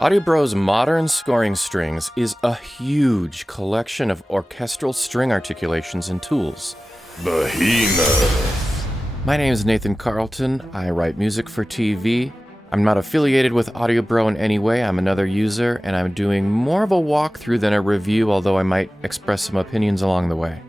AudioBro's modern scoring strings is a huge collection of orchestral string articulations and tools. Behemoth. My name is Nathan Carlton. I write music for TV. I'm not affiliated with AudioBro in any way. I'm another user, and I'm doing more of a walkthrough than a review, although I might express some opinions along the way.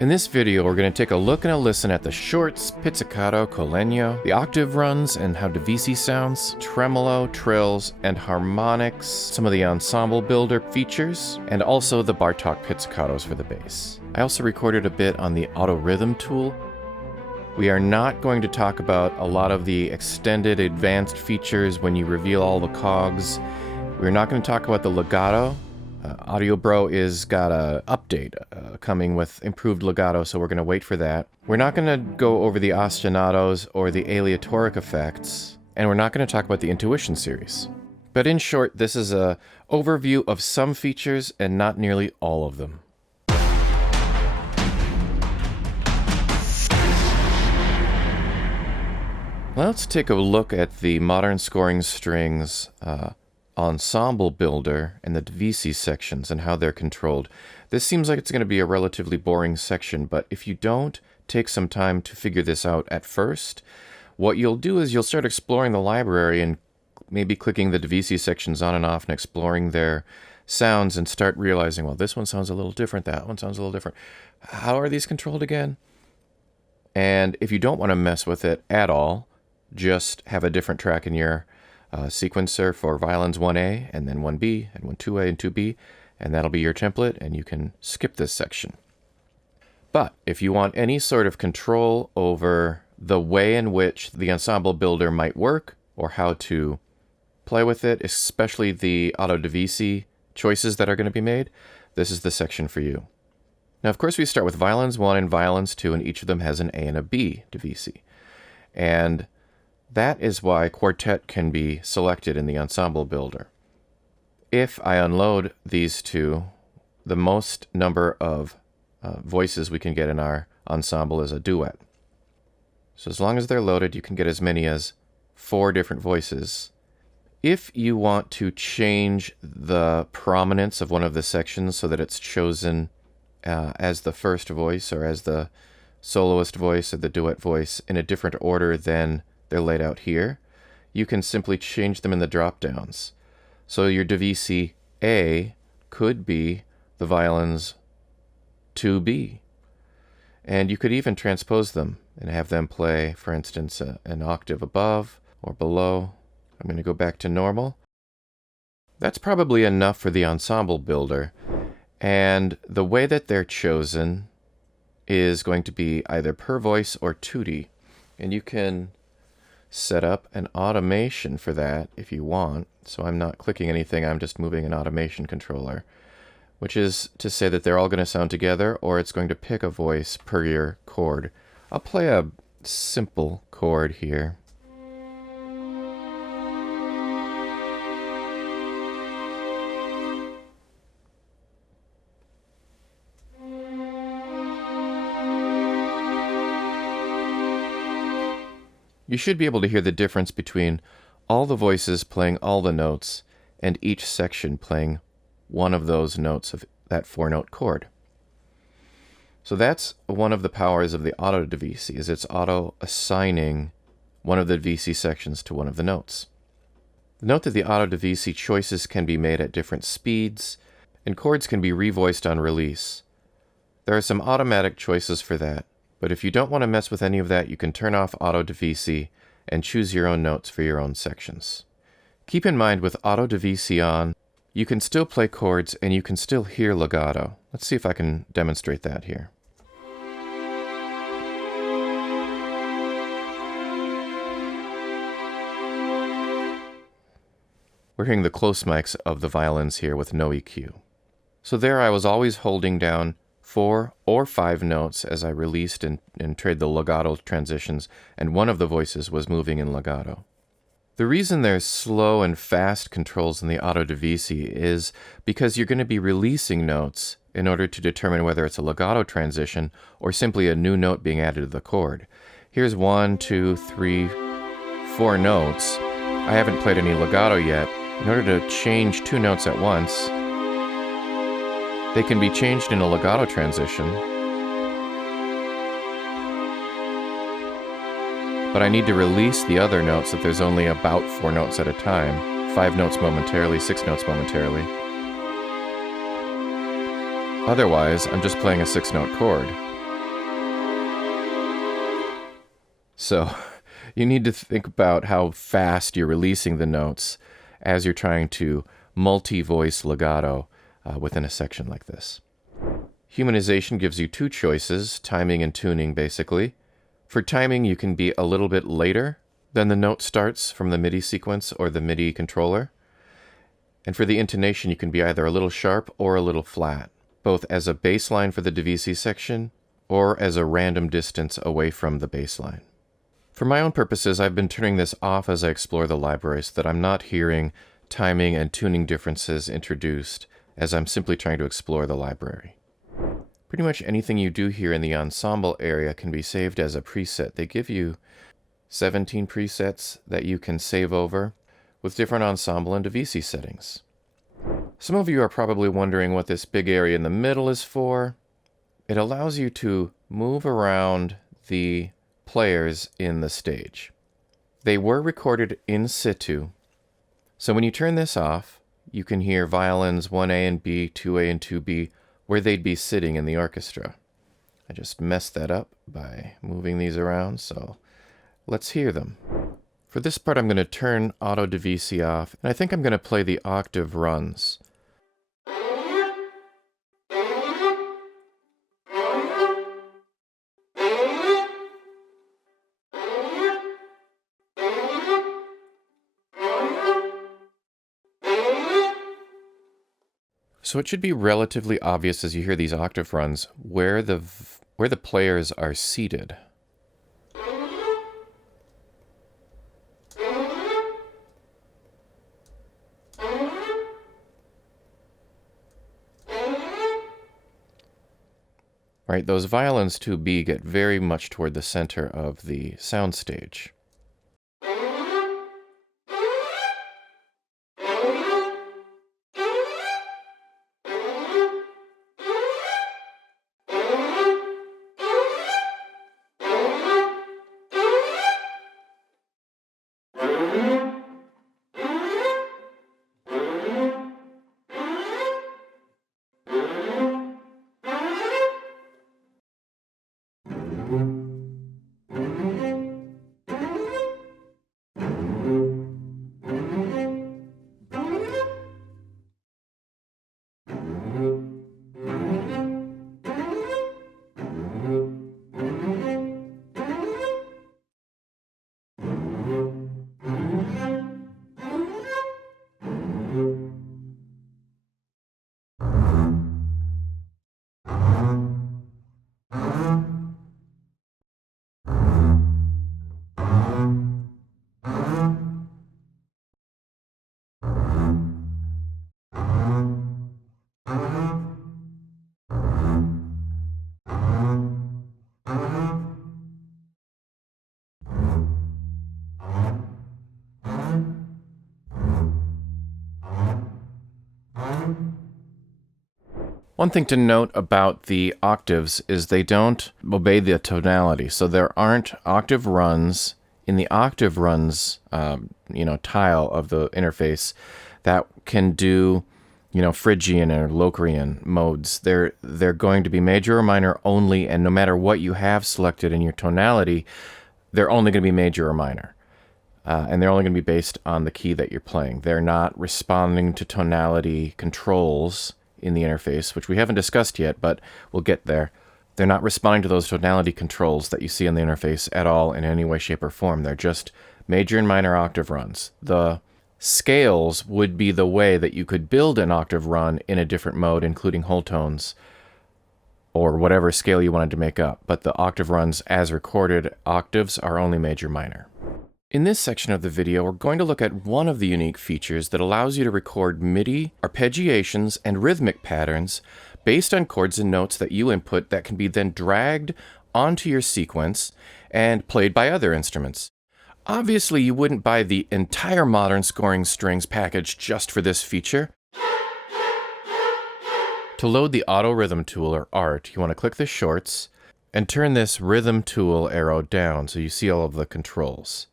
In this video, we're going to take a look and a listen at the shorts, pizzicato, con Legno, the octave runs and how Divisi sounds, tremolo, trills, and harmonics, some of the ensemble builder features, and also the Bartok pizzicatos for the bass. I also recorded a bit on the auto rhythm tool. We are not going to talk about a lot of the extended advanced features when you reveal all the cogs. We're not going to talk about the legato. AudioBro is got a update coming with improved legato, so we're going to wait for that. We're not going to go over the ostinatos or the aleatoric effects, and we're not going to talk about the intuition series. But in short, this is an overview of some features and not nearly all of them. Let's take a look at the modern scoring strings ensemble builder and the Divisi sections and how they're controlled. This seems like it's going to be a relatively boring section, but if you don't take some time to figure this out at first, what you'll do is you'll start exploring the library and maybe clicking the Divisi sections on and off and exploring their sounds and start realizing, well, this one sounds a little different, that one sounds a little different. How are these controlled again? And if you don't want to mess with it at all, just have a different track in your sequencer for violins 1A and then 1B and 2A and 2B, and that'll be your template, and you can skip this section. But if you want any sort of control over the way in which the ensemble builder might work or how to play with it, especially the auto Divisi choices that are going to be made, this is the section for you. Now, of course, we start with violins 1 and violins 2, and each of them has an A and a B Divisi. And that is why quartet can be selected in the ensemble builder. If I unload these two, the most number of voices we can get in our ensemble is a duet. So as long as they're loaded, you can get as many as 4 different voices. If you want to change the prominence of one of the sections so that it's chosen as the first voice or as the soloist voice or the duet voice in a different order than they're laid out here, you can simply change them in the drop-downs. So your Divisi A could be the violins 2B. And you could even transpose them and have them play, for instance, an octave above or below. I'm going to go back to normal. That's probably enough for the ensemble builder. And the way that they're chosen is going to be either per voice or tutti. And you can set up an automation for that if you want. So I'm not clicking anything, I'm just moving an automation controller, which is to say that they're all going to sound together, or it's going to pick a voice per your chord. I'll play a simple chord here. You should be able to hear the difference between all the voices playing all the notes and each section playing one of those notes of that 4-note chord. So that's one of the powers of the auto Divisi, is it's auto-assigning one of the Divisi sections to one of the notes. Note that the auto Divisi choices can be made at different speeds, and chords can be revoiced on release. There are some automatic choices for that. But if you don't want to mess with any of that, you can turn off Auto Divisi and choose your own notes for your own sections. Keep in mind, with Auto Divisi on, you can still play chords and you can still hear legato. Let's see if I can demonstrate that here. We're hearing the close mics of the violins here with no EQ. So there I was always holding down 4 or 5 notes as I released and trade the legato transitions, and one of the voices was moving in legato. The reason there's slow and fast controls in the auto Divisi is because you're going to be releasing notes in order to determine whether it's a legato transition or simply a new note being added to the chord. Here's 1, 2, 3, 4 notes. I haven't played any legato yet, In order to change two notes at once, they can be changed in a legato transition, but I need to release the other notes so that there's only about 4 notes at a time, 5 notes momentarily, 6 notes momentarily. Otherwise, I'm just playing a 6-note chord. So, you need to think about how fast you're releasing the notes as you're trying to multi-voice legato within a section like this. Humanization gives you 2 choices, timing and tuning basically. For timing, you can be a little bit later than the note starts from the MIDI sequence or the MIDI controller. And for the intonation, you can be either a little sharp or a little flat, both as a baseline for the Divisi section or as a random distance away from the baseline. For my own purposes, I've been turning this off as I explore the library so that I'm not hearing timing and tuning differences introduced as I'm simply trying to explore the library. Pretty much anything you do here in the Ensemble area can be saved as a preset. They give you 17 presets that you can save over with different Ensemble and Divisi settings. Some of you are probably wondering what this big area in the middle is for. It allows you to move around the players in the stage. They were recorded in situ, so when you turn this off, you can hear violins 1A and B, 2A and 2B, where they'd be sitting in the orchestra. I just messed that up by moving these around, so let's hear them. For this part, I'm going to turn Auto Divisi off, and I think I'm going to play the Octave Runs. So it should be relatively obvious as you hear these octave runs where the players are seated. Right, those violins 2B get very much toward the center of the soundstage. One thing to note about the octaves is they don't obey the tonality. So there aren't octave runs in the octave runs, tile of the interface that can do, Phrygian or Locrian modes. They're going to be major or minor only, and no matter what you have selected in your tonality, they're only going to be major or minor. And they're only going to be based on the key that you're playing. They're not responding to tonality controls in the interface, which we haven't discussed yet, but we'll get there. They're not responding to those tonality controls that you see in the interface at all in any way, shape, or form. They're just major and minor octave runs. The scales would be the way that you could build an octave run in a different mode, including whole tones, or whatever scale you wanted to make up. But the octave runs, as recorded, octaves are only major, minor. In this section of the video, we're going to look at one of the unique features that allows you to record MIDI, arpeggiations, and rhythmic patterns based on chords and notes that you input that can be then dragged onto your sequence and played by other instruments. Obviously, you wouldn't buy the entire Modern Scoring Strings package just for this feature. To load the Auto Rhythm tool, or ART, you want to click the shorts and turn this Rhythm tool arrow down so you see all of the controls.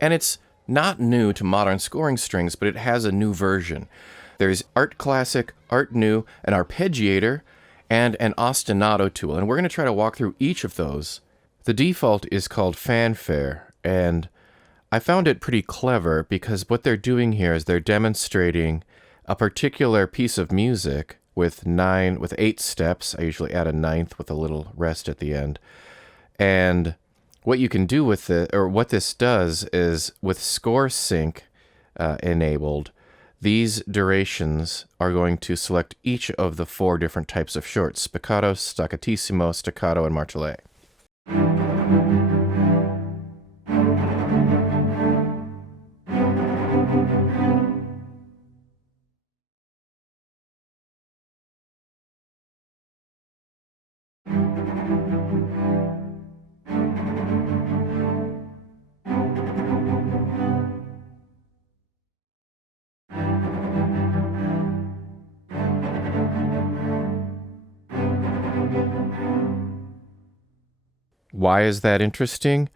And it's not new to Modern Scoring Strings, but it has a new version. There's ART Classic, ART New, an arpeggiator, and an ostinato tool. And we're going to try to walk through each of those. The default is called Fanfare, and I found it pretty clever because what they're doing here is they're demonstrating a particular piece of music with 8 steps. I usually add a 9th with a little rest at the end. And what you can do with it, or what this does, is with score sync enabled, these durations are going to select each of the 4 different types of shorts: spiccato, staccatissimo, staccato, and martellet. Why is that interesting?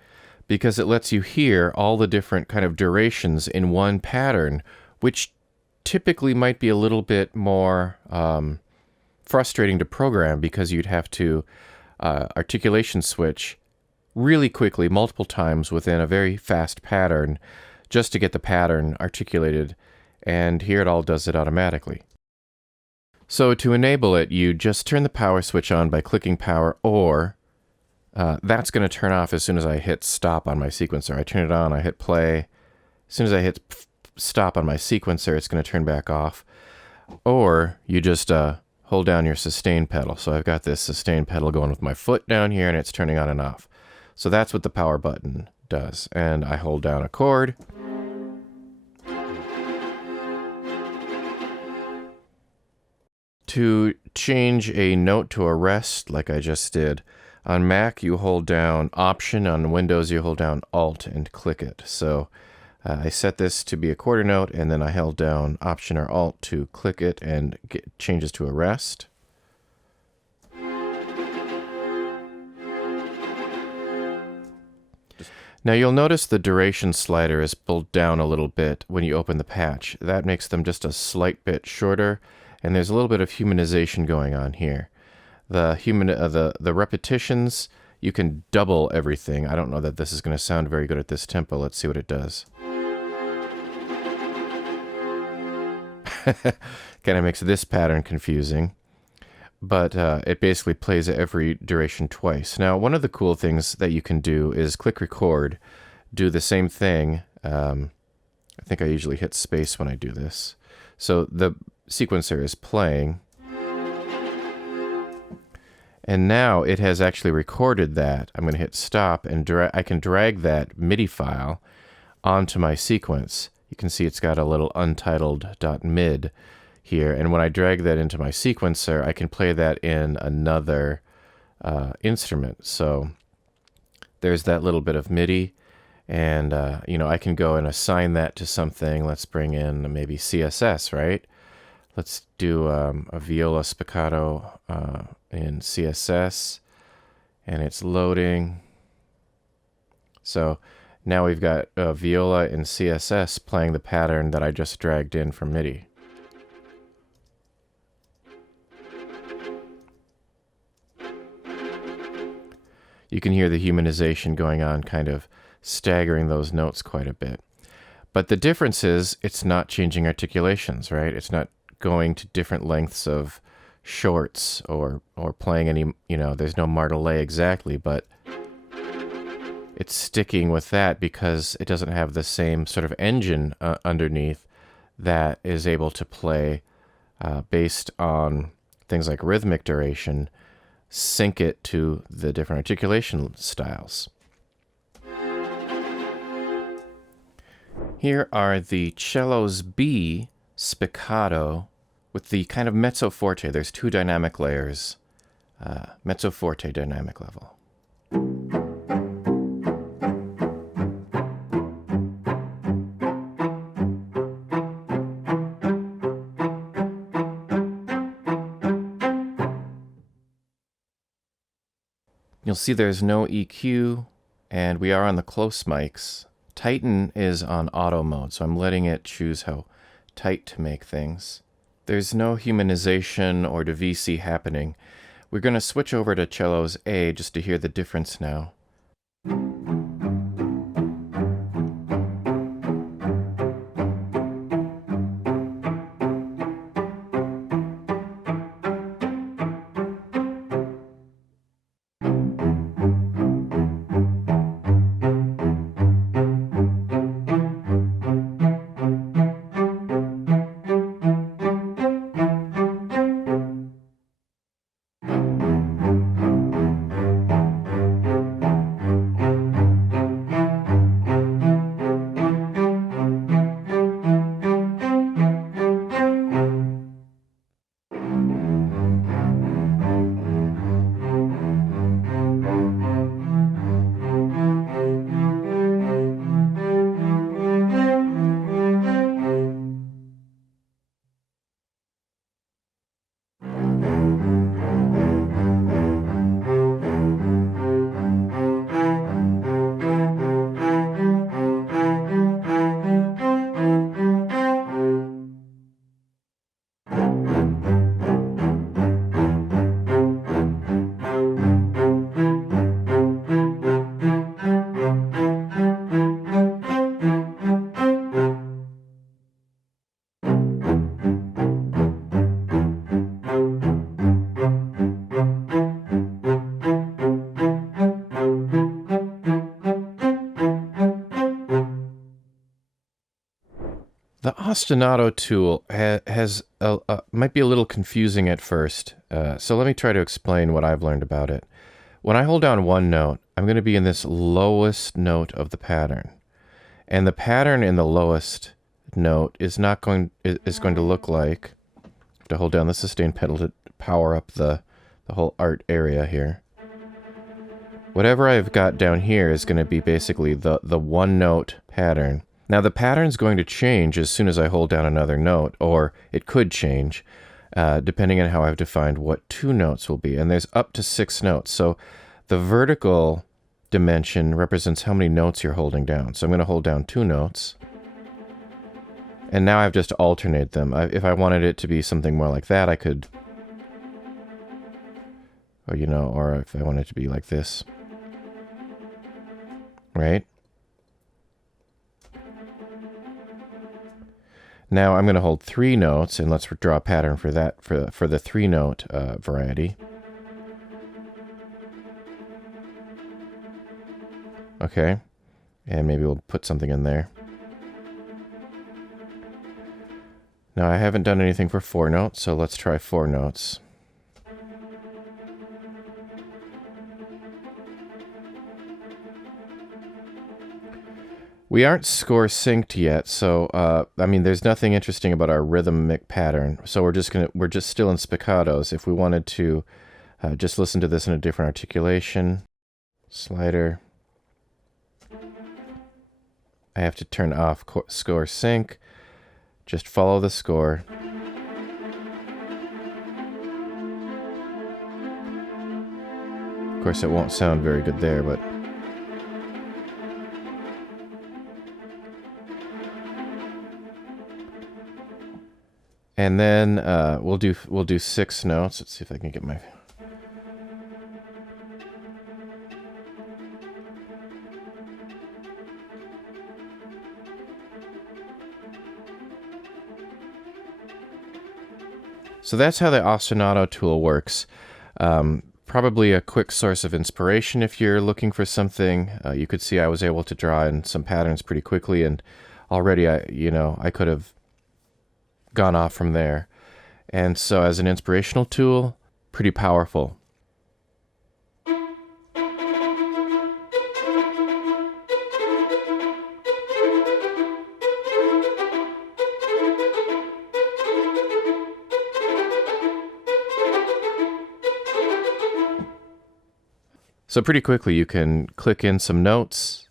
Because it lets you hear all the different kind of durations in one pattern, which typically might be a little bit more frustrating to program because you'd have to articulation switch really quickly multiple times within a very fast pattern just to get the pattern articulated, and here it all does it automatically. So to enable it, you just turn the power switch on by clicking power, or that's going to turn off as soon as I hit stop on my sequencer. I turn it on, I hit play. As soon as I hit stop on my sequencer, it's going to turn back off. Or you just hold down your sustain pedal. So I've got this sustain pedal going with my foot down here, and it's turning on and off. So that's what the power button does. And I hold down a chord. To change a note to a rest, like I just did, on Mac, you hold down Option. On Windows, you hold down Alt and click it. So I set this to be a quarter note, and then I held down Option or Alt to click it, and it changes to a rest. Now you'll notice the duration slider is pulled down a little bit when you open the patch. That makes them just a slight bit shorter, and there's a little bit of humanization going on here. The repetitions, you can double everything. I don't know that this is going to sound very good at this tempo. Let's see what it does. Kind of makes this pattern confusing, but it basically plays every duration twice. Now, one of the cool things that you can do is click record, do the same thing. I think I usually hit space when I do this. So the sequencer is playing. And now it has actually recorded that. I'm going to hit stop, and I can drag that MIDI file onto my sequence. You can see it's got a little untitled.mid here. And when I drag that into my sequencer, I can play that in another instrument. So there's that little bit of MIDI. And, I can go and assign that to something. Let's bring in maybe CSS, right? Let's do a viola spiccato in CSS, and it's loading. So now we've got viola in CSS playing the pattern that I just dragged in from MIDI. You can hear the humanization going on, kind of staggering those notes quite a bit. But the difference is it's not changing articulations, right? It's not going to different lengths of shorts or playing any, there's no martellet exactly, but it's sticking with that because it doesn't have the same sort of engine underneath that is able to play based on things like rhythmic duration, sync it to the different articulation styles. Here are the cello's B spiccato with the kind of mezzo forte. There's 2 dynamic layers. Mezzo forte dynamic level. You'll see there's no EQ, and we are on the close mics. Tighten is on auto mode, so I'm letting it choose how tight to make things. There's no humanization or Divisi happening. We're going to switch over to cello's A just to hear the difference now. The ostinato tool might be a little confusing at first, so let me try to explain what I've learned about it. When I hold down one note, I'm going to be in this lowest note of the pattern, and the pattern in the lowest note is going to look like. I have to hold down the sustain pedal to power up the whole art area here. Whatever I've got down here is going to be basically the one note pattern. Now the pattern's going to change as soon as I hold down another note, or it could change, depending on how I've defined what two notes will be. And there's up to 6 notes. So the vertical dimension represents how many notes you're holding down. So I'm going to hold down 2 notes. And now I've just alternated them. If I wanted it to be something more like that, I could, or or if I wanted it to be like this, right? Now I'm going to hold 3 notes, and let's draw a pattern for that, for the 3-note variety. Okay, and maybe we'll put something in there. Now I haven't done anything for 4 notes, so let's try 4 notes. We aren't score synced yet, so I mean, there's nothing interesting about our rhythmic pattern. So we're just still in spiccatos. If we wanted to just listen to this in a different articulation, slider. I have to turn off score sync. Just follow the score. Of course, it won't sound very good there, but. And then we'll do 6 notes. Let's see if I can get my. So that's how the ostinato tool works. Probably a quick source of inspiration if you're looking for something. You could see I was able to draw in some patterns pretty quickly, and already I could have gone off from there. And so as an inspirational tool, pretty powerful. So pretty quickly you can click in some notes,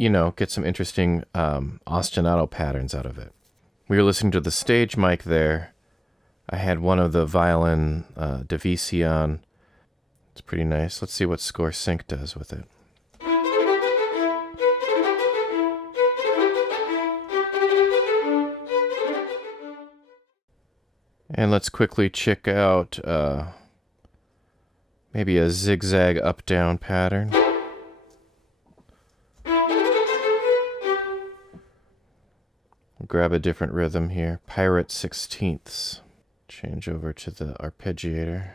get some interesting ostinato patterns out of it. We were listening to the stage mic there. I had one of the violin Divisi on. It's pretty nice. Let's see what Score Sync does with it. And let's quickly check out maybe a zigzag up-down pattern. Grab a different rhythm here. Pirate 16ths. Change over to the arpeggiator.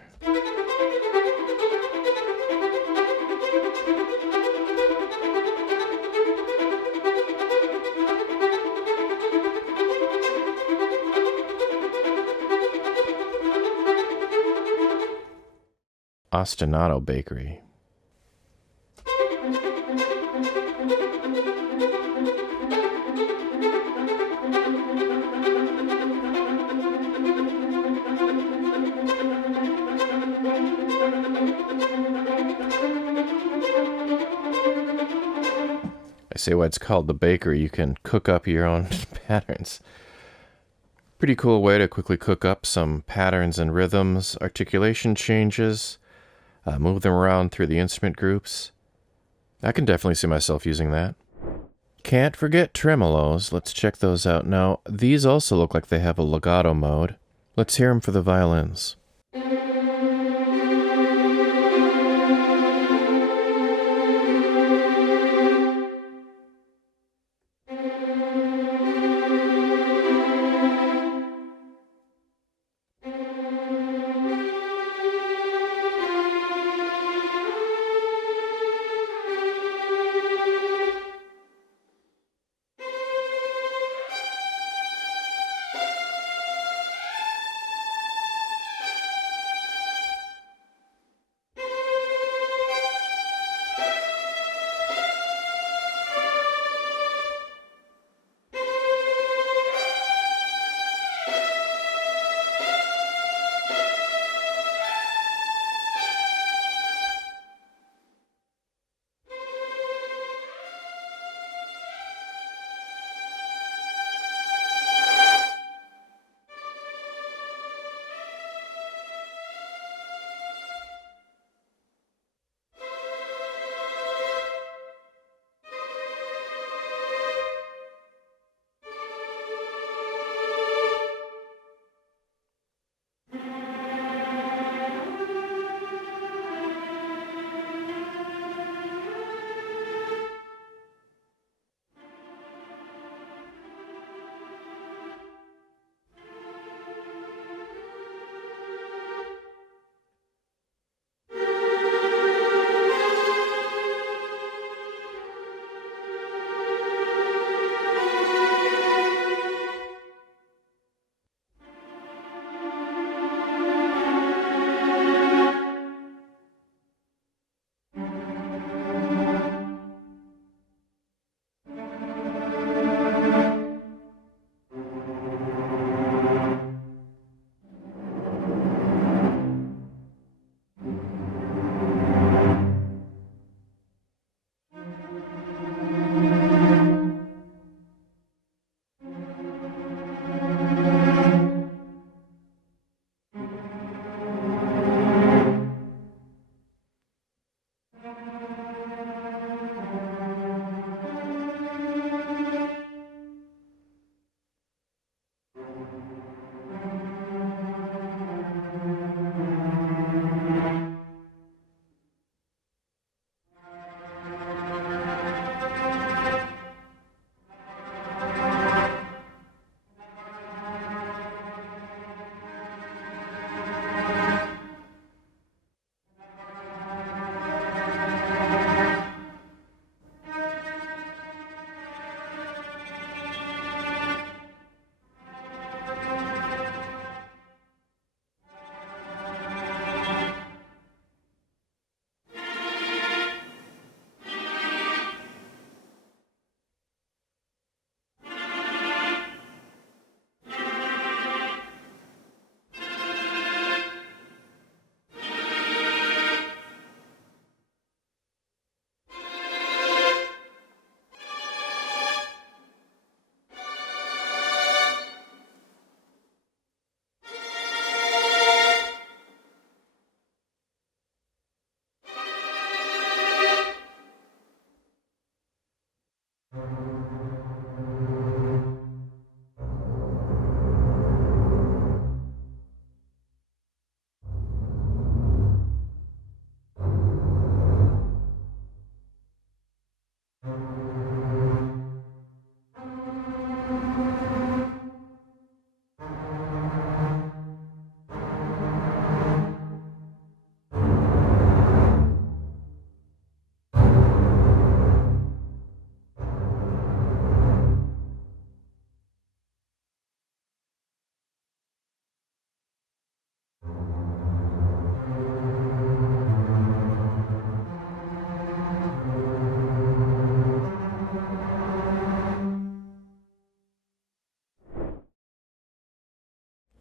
Ostinato Bakery. I say why it's called the bakery. You can cook up your own patterns. Pretty cool way to quickly cook up some patterns and rhythms, articulation changes, move them around through the instrument groups. I can definitely see myself using that. Can't forget tremolos. Let's check those out now. These also look like they have a legato mode. Let's hear them for the violins.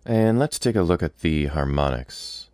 And let's take a look at the harmonics.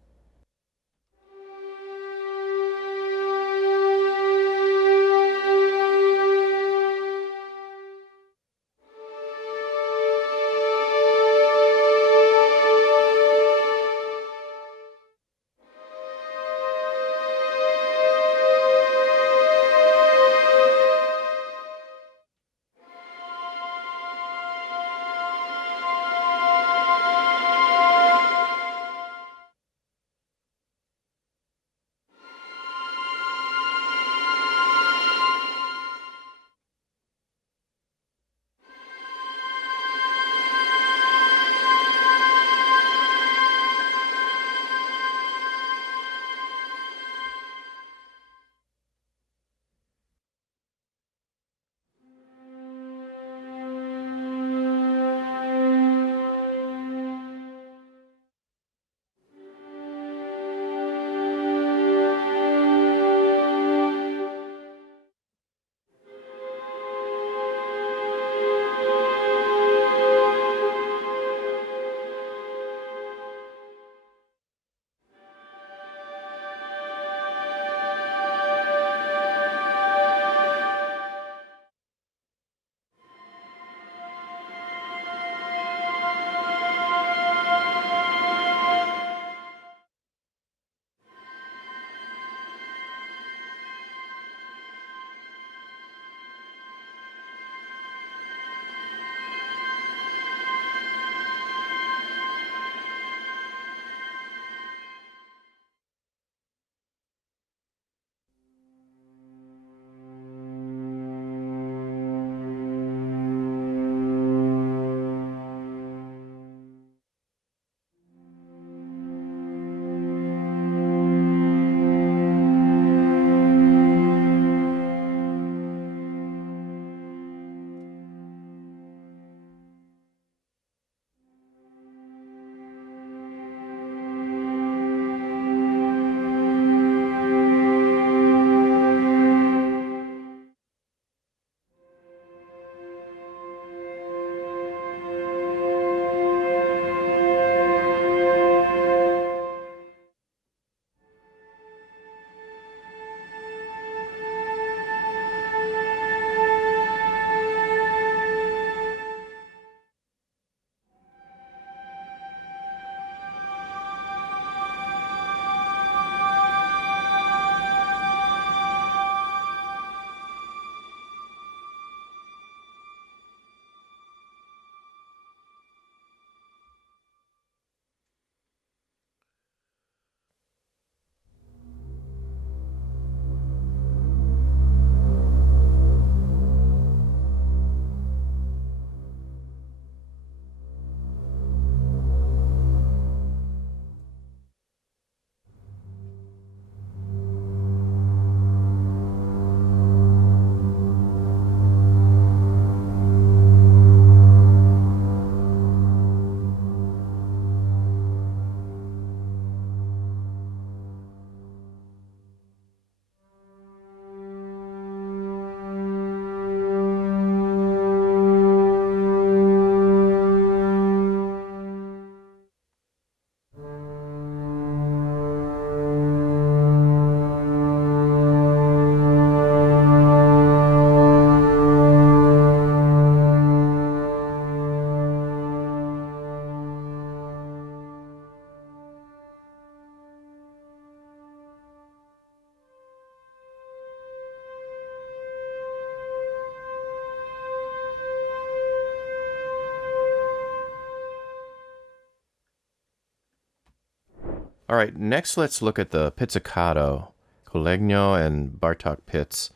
All right, next let's look at the pizzicato, Legno and Bartok pits.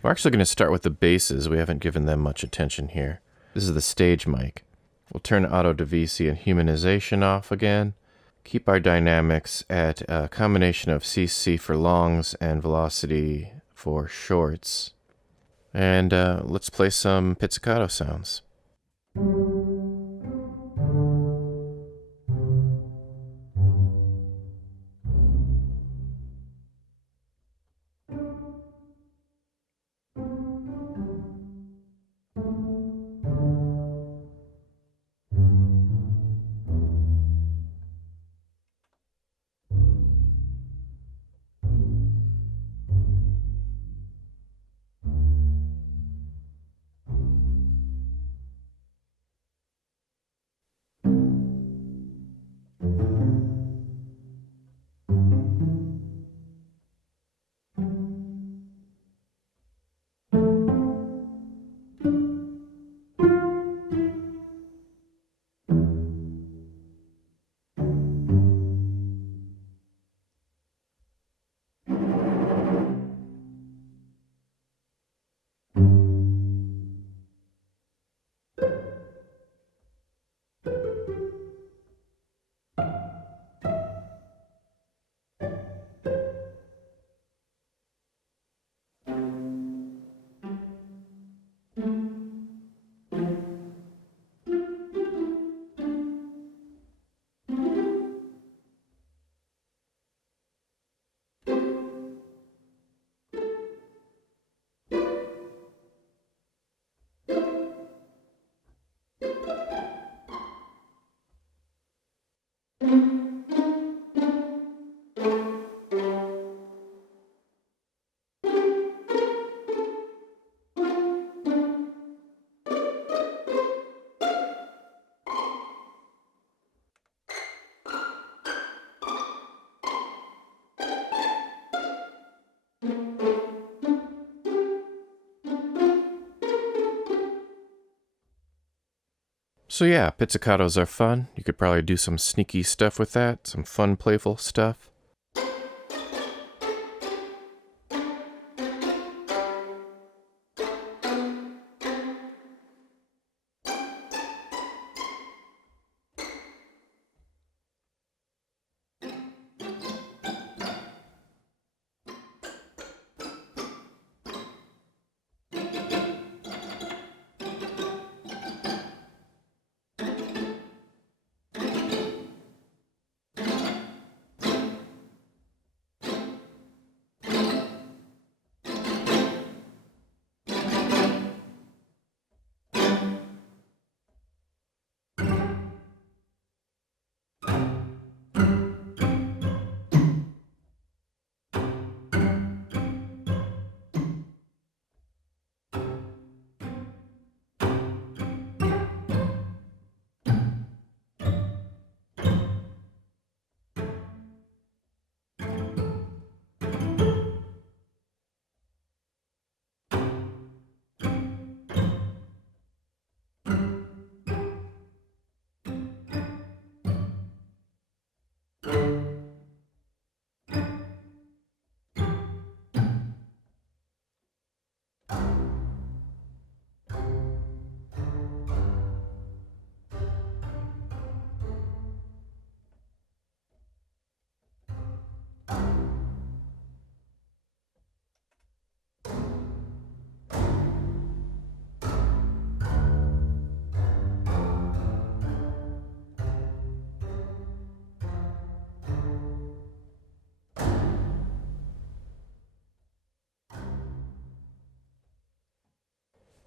We're actually going to start with the basses. We haven't given them much attention here. This is the stage mic. We'll turn Auto Divisi and Humanization off again. Keep our dynamics at a combination of CC for longs and velocity for shorts. And let's play some pizzicato sounds. So yeah, pizzicatos are fun. You could probably do some sneaky stuff with that, some fun, playful stuff.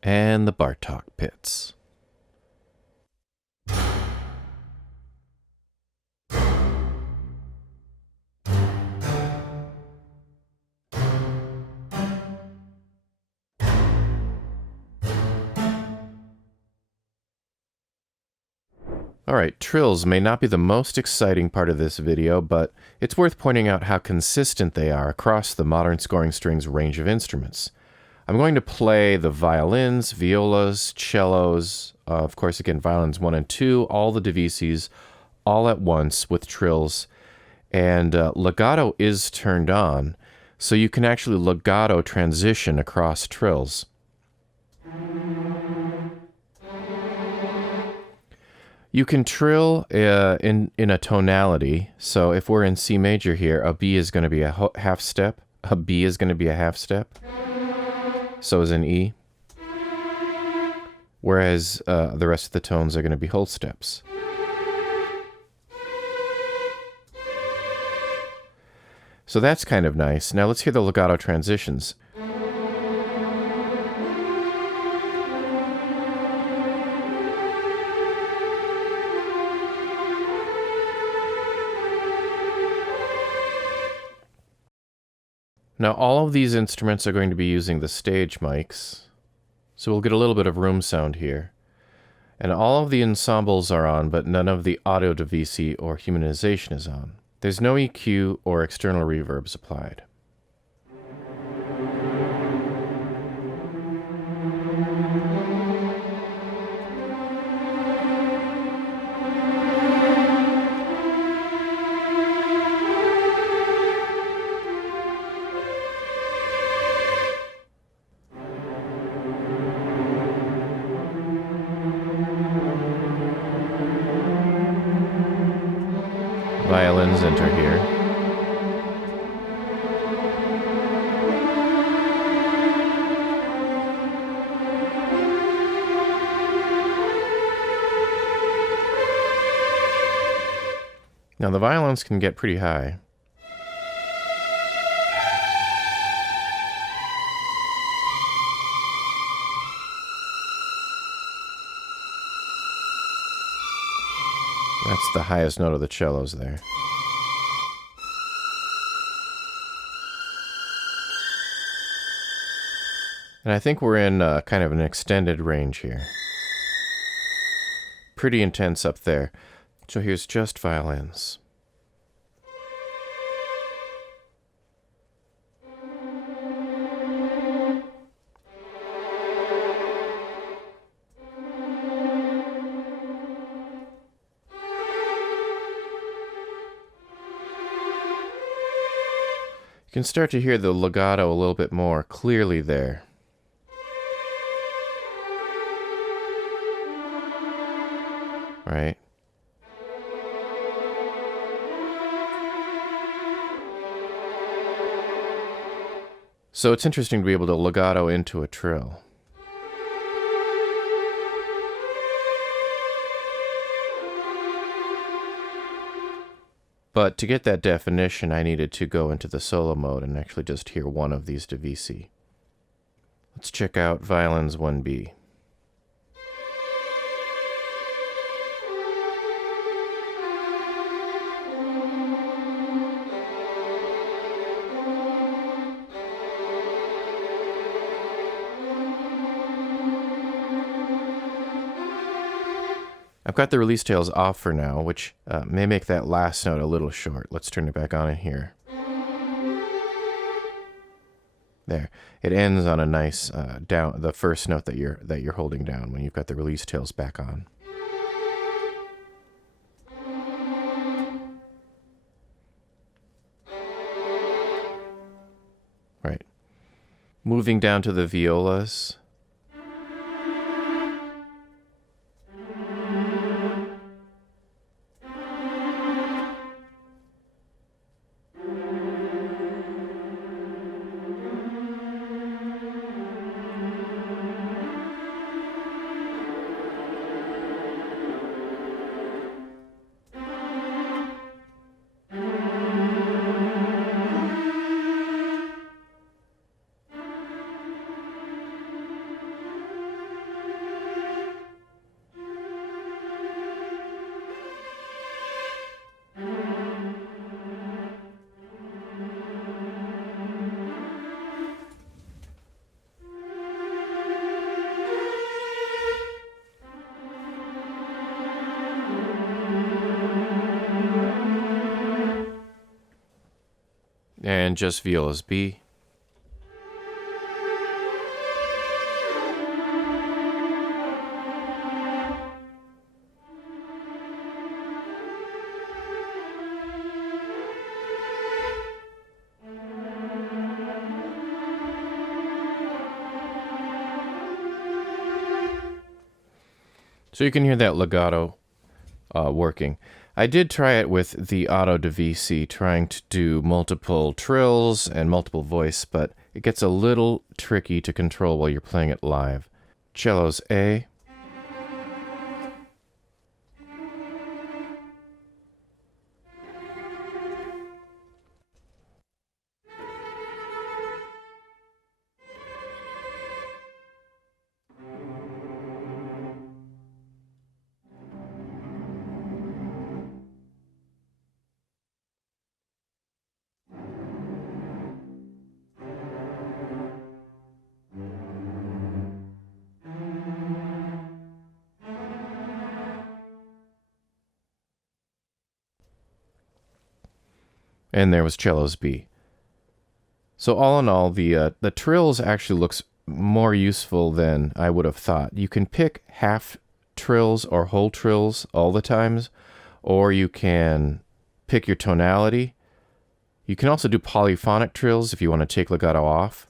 And the Bartok pits. Alright, trills may not be the most exciting part of this video, but it's worth pointing out how consistent they are across the modern scoring strings range of instruments. I'm going to play the violins, violas, cellos, of course again violins 1 and 2, all the Divisis, all at once with trills, and legato is turned on, so you can actually legato transition across trills. You can trill in a tonality, so if we're in C major here, a B is going to be a half step, a B is going to be a half step, so is an E, whereas the rest of the tones are going to be whole steps. So that's kind of nice. Now let's hear the legato transitions. Now all of these instruments are going to be using the stage mics, so we'll get a little bit of room sound here. And all of the ensembles are on, but none of the audio Divisi or humanization is on. There's no EQ or external reverbs applied. Violins enter here. Now the violins can get pretty high. That's the highest note of the cellos there. And I think we're in kind of an extended range here. Pretty intense up there. So here's just violins. You can start to hear the legato a little bit more clearly there. Right? So it's interesting to be able to legato into a trill. But to get that definition, I needed to go into the solo mode and actually just hear one of these Divisi. Let's check out Violins 1B. I've got the release tails off for now, which may make that last note a little short. Let's turn it back on in here. There. It ends on a nice down, the first note that you're holding down when you've got the release tails back on. Right. Moving down to the violas. And just violas B. So you can hear that legato working. I did try it with the Auto Divisi, trying to do multiple trills and multiple voice, but it gets a little tricky to control while you're playing it live. Cellos A. And there was cellos B. So all in all, the trills actually looks more useful than I would have thought. You can pick half trills or whole trills all the times, or you can pick your tonality. You can also do polyphonic trills if you want to take legato off.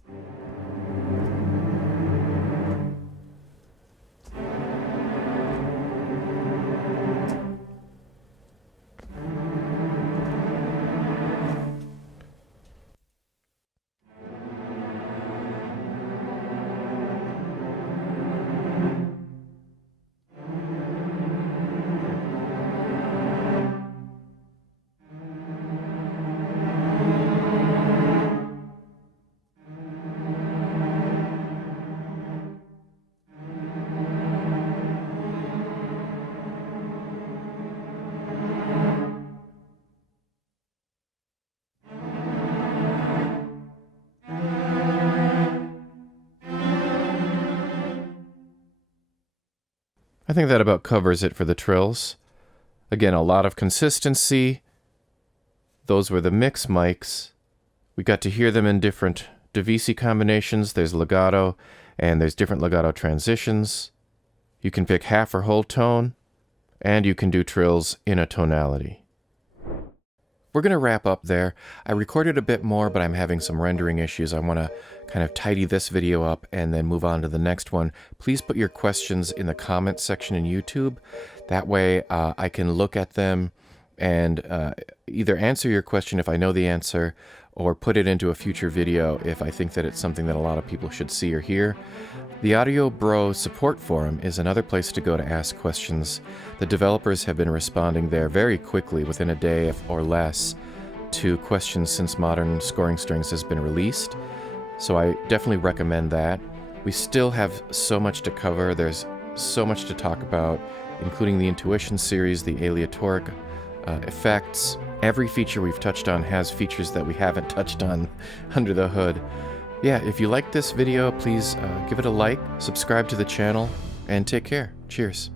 I think that about covers it for the trills. Again, a lot of consistency. Those were the mix mics. We got to hear them in different Divisi combinations. There's legato, and there's different legato transitions. You can pick half or whole tone, and you can do trills in a tonality. we're going to wrap up there. I recorded a bit more, but I'm having some rendering issues. I want to kind of tidy this video up and then move on to the next one. Please put your questions in the comments section in YouTube. That way I can look at them and either answer your question if I know the answer, or put it into a future video if I think that it's something that a lot of people should see or hear. The AudioBro support forum is another place to go to ask questions. The developers have been responding there very quickly, within a day or less, to questions since Modern Scoring Strings has been released. So I definitely recommend that. We still have so much to cover. There's so much to talk about, including the Intuition series, the aleatoric effects. Every feature we've touched on has features that we haven't touched on under the hood. Yeah, if you like this video, please give it a like, subscribe to the channel, and take care. Cheers.